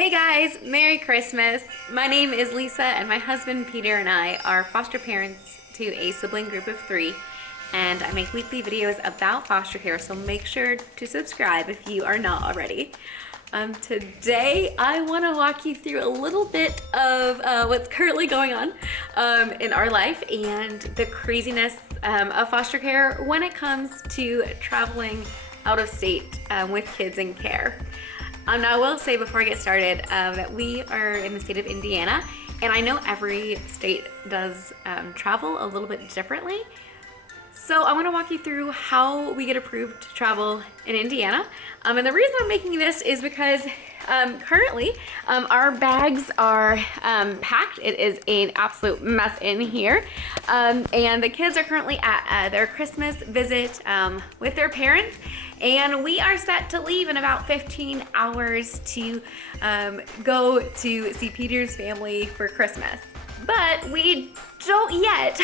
Hey guys, Merry Christmas. My name is Lisa and my husband Peter and I are foster parents to a sibling group of 3, and I make weekly videos about foster care, so make sure to subscribe if you are not already. Today I want to walk you through a little bit of what's currently going on in our life and the craziness of foster care when it comes to traveling out of state with kids in care. Now I will say before I get started that we are in the state of Indiana, and I know every state does travel a little bit differently. So I want to walk you through how we get approved to travel in Indiana. And the reason I'm making this is because currently our bags are packed. It is an absolute mess in here. And the kids are currently at their Christmas visit with their parents. And we are set to leave in about 15 hours to go to see Peter's family for Christmas. But we don't yet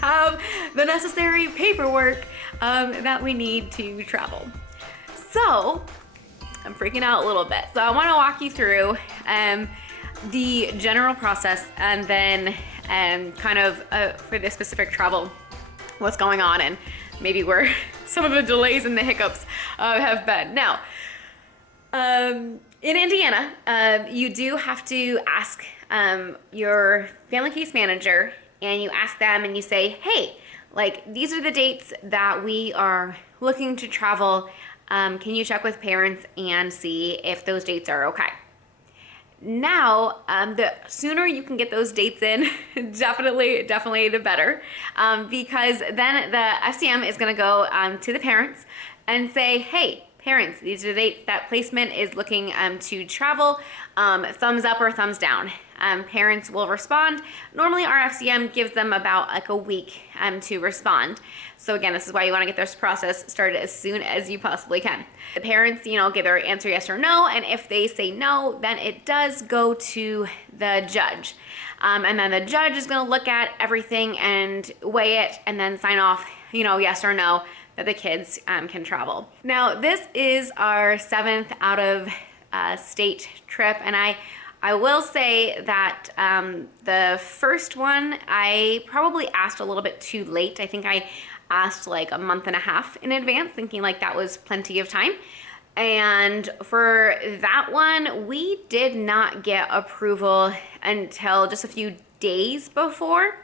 have the necessary paperwork that we need to travel. So I'm freaking out a little bit. So I want to walk you through the general process, and then kind of for this specific travel, what's going on and maybe where some of the delays and the hiccups have been. Now, in Indiana, you do have to ask your family case manager, and you ask them and you say, hey, like, these are the dates that we are looking to travel. Can you check with parents and see if those dates are okay? Now, the sooner you can get those dates in, definitely the better, because then the FCM is gonna go to the parents and say, hey, parents, these are the dates that placement is looking to travel, thumbs up or thumbs down. Parents will respond. Normally our FCM gives them about like a week to respond. So again, this is why you want to get this process started as soon as you possibly can. The parents, give their answer yes or no, and if they say no, then it does go to the judge. And then the judge is going to look at everything and weigh it and then sign off, yes or no, that the kids can travel. Now, this is our 7th out of state trip, and I will say that the first one, I probably asked a little bit too late. I think I asked like a month and a half in advance, thinking like that was plenty of time. And for that one, we did not get approval until just a few days before.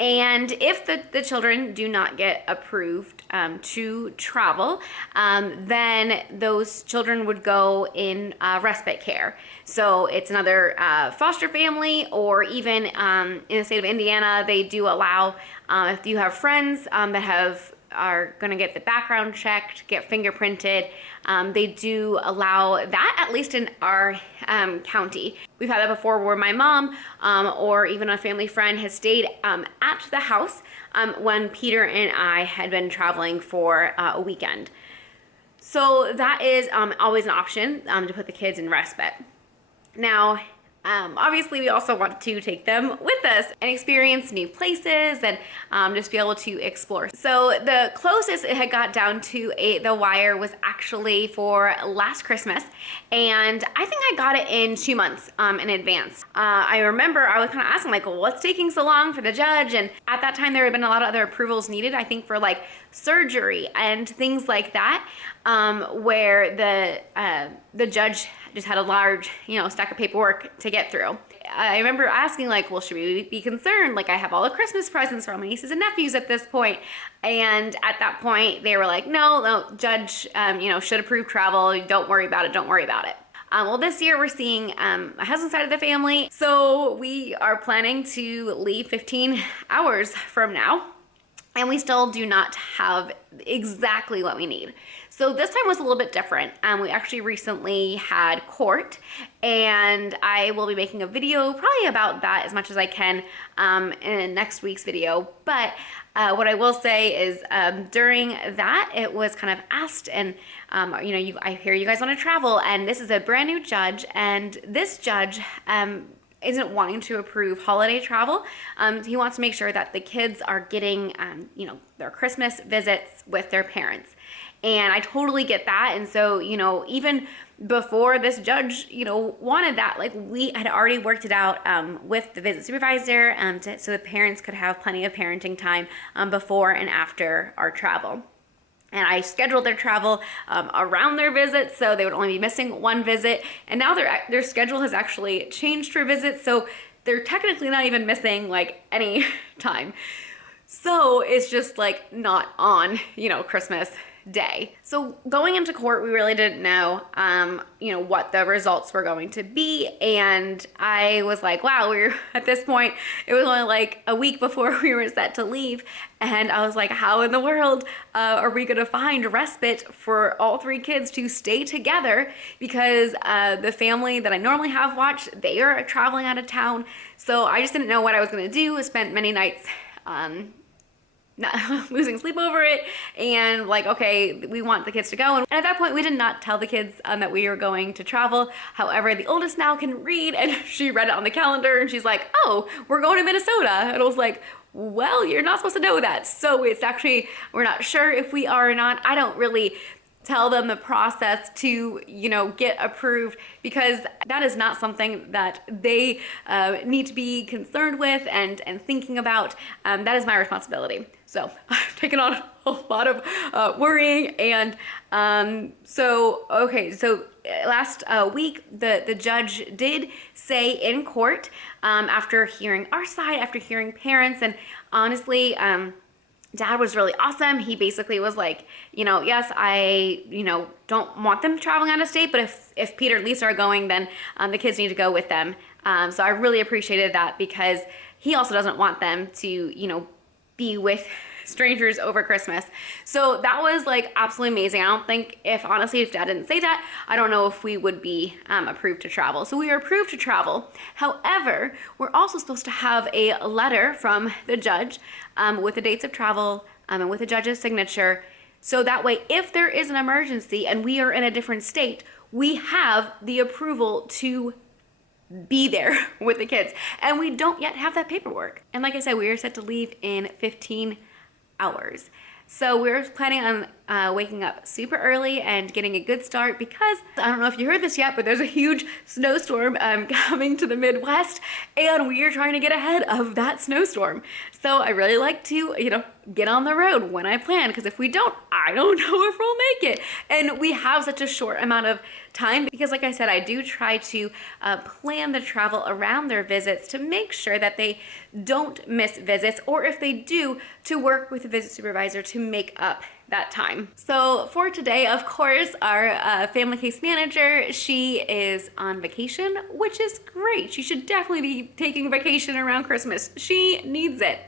And if the children do not get approved to travel, then those children would go in respite care. So it's another foster family, or even in the state of Indiana, they do allow, if you have friends that are going to get the background checked, get fingerprinted, they do allow that, at least in our county. We've had that before where my mom or even a family friend has stayed at the house when Peter and I had been traveling for a weekend. So that is always an option to put the kids in respite. Now, obviously we also want to take them with us and experience new places and just be able to explore. So the closest it had got down to the wire was actually for last Christmas, and I think I got it in 2 months in advance. I remember I was kind of asking like, well, what's taking so long for the judge? And at that time there had been a lot of other approvals needed, I think, for like surgery and things like that, where the judge just had a large, stack of paperwork to get through. I remember asking like, well, should we be concerned? Like, I have all the Christmas presents for all my nieces and nephews at this point. And at that point they were like, no, judge, should approve travel. Don't worry about it. Don't worry about it. Well, this year we're seeing my husband's side of the family. So we are planning to leave 15 hours from now, and we still do not have exactly what we need. So this time was a little bit different. We actually recently had court, and I will be making a video probably about that as much as I can in next week's video. But what I will say is during that, it was kind of asked, and I hear you guys want to travel, and this is a brand new judge, and this judge isn't wanting to approve holiday travel. He wants to make sure that the kids are getting, their Christmas visits with their parents. And I totally get that. And so, even before this judge, wanted that. Like, we had already worked it out with the visit supervisor so the parents could have plenty of parenting time before and after our travel. And I scheduled their travel around their visits, so they would only be missing one visit. And now their schedule has actually changed for visits, so they're technically not even missing like any time. So it's just like not on, Christmas Day. So going into court, we really didn't know, what the results were going to be. And I was like, wow, at this point, it was only like a week before we were set to leave. And I was like, how in the world are we gonna find respite for all three kids to stay together? Because the family that I normally have watch, they are traveling out of town. So I just didn't know what I was gonna do. I spent many nights not losing sleep over it, and like, okay, we want the kids to go. And at that point, we did not tell the kids that we were going to travel. However, the oldest now can read, and she read it on the calendar, and she's like, oh, we're going to Minnesota. And I was like, well, you're not supposed to know that. So it's actually, we're not sure if we are or not. I don't really tell them the process to, get approved, because that is not something that they need to be concerned with and thinking about. That is my responsibility. So I've taken on a lot of worrying. And so last week, the judge did say in court, after hearing our side, after hearing parents, and honestly, Dad was really awesome. He basically was like, yes, I, don't want them traveling out of state, but if Peter and Lisa are going, then the kids need to go with them. So I really appreciated that, because he also doesn't want them to, be with strangers over Christmas. So that was like absolutely amazing. I don't think if Dad didn't say that, I don't know if we would be approved to travel. So we are approved to travel. However, we're also supposed to have a letter from the judge with the dates of travel and with the judge's signature. So that way, if there is an emergency and we are in a different state, we have the approval to be there with the kids. And we don't yet have that paperwork. And like I said, we are set to leave in 15 hours. So we're planning on waking up super early and getting a good start, because I don't know if you heard this yet, but there's a huge snowstorm coming to the Midwest, and we are trying to get ahead of that snowstorm. So I really like to, get on the road when I plan, because if we don't, I don't know if we'll make it. And we have such a short amount of time, because like I said, I do try to plan the travel around their visits to make sure that they don't miss visits, or if they do, to work with the visit supervisor to make up that time. So for today, of course, our family case manager, she is on vacation, which is great. She should definitely be taking vacation around Christmas. She needs it.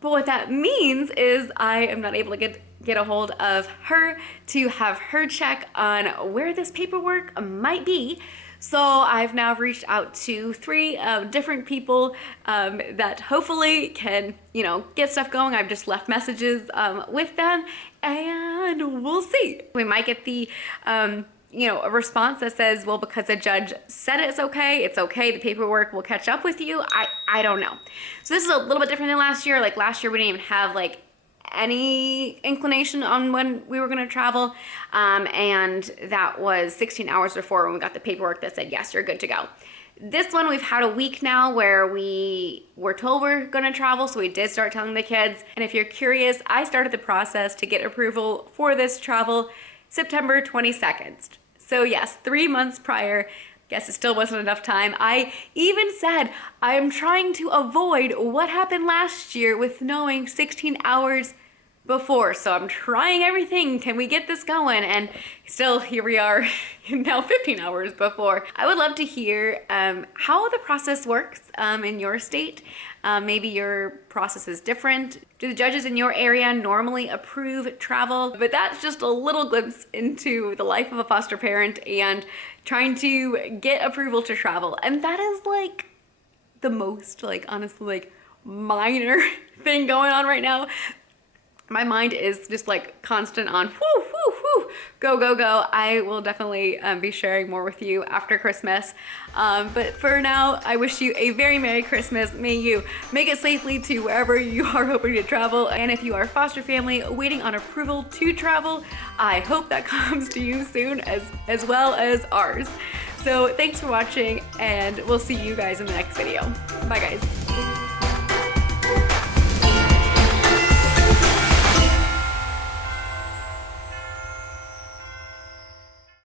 But what that means is I am not able to get a hold of her to have her check on where this paperwork might be. So I've now reached out to 3 different people that hopefully can, get stuff going. I've just left messages with them, and we'll see. We might get the a response that says, well, because the judge said it's okay, the paperwork will catch up with you. I don't know. So this is a little bit different than last year. Like last year, we didn't even have like any inclination on when we were going to travel. And that was 16 hours before when we got the paperwork that said, yes, you're good to go. This one, we've had a week now where we were told we're going to travel, so we did start telling the kids. And if you're curious, I started the process to get approval for this travel September 22nd. So yes, 3 months prior. Guess it still wasn't enough time. I even said I'm trying to avoid what happened last year with knowing 16 hours before. So I'm trying everything. Can we get this going? And still, here we are now 15 hours before. I would love to hear how the process works in your state. Maybe your process is different. Do the judges in your area normally approve travel? But that's just a little glimpse into the life of a foster parent and trying to get approval to travel. And that is like the most, honestly, minor thing going on right now. My mind is just constant on whoo, whoo, whoo. go, go, go. I will definitely be sharing more with you after Christmas. But for now, I wish you a very Merry Christmas. May you make it safely to wherever you are hoping to travel. And if you are a foster family waiting on approval to travel, I hope that comes to you soon as well as ours. So thanks for watching, and we'll see you guys in the next video. Bye guys.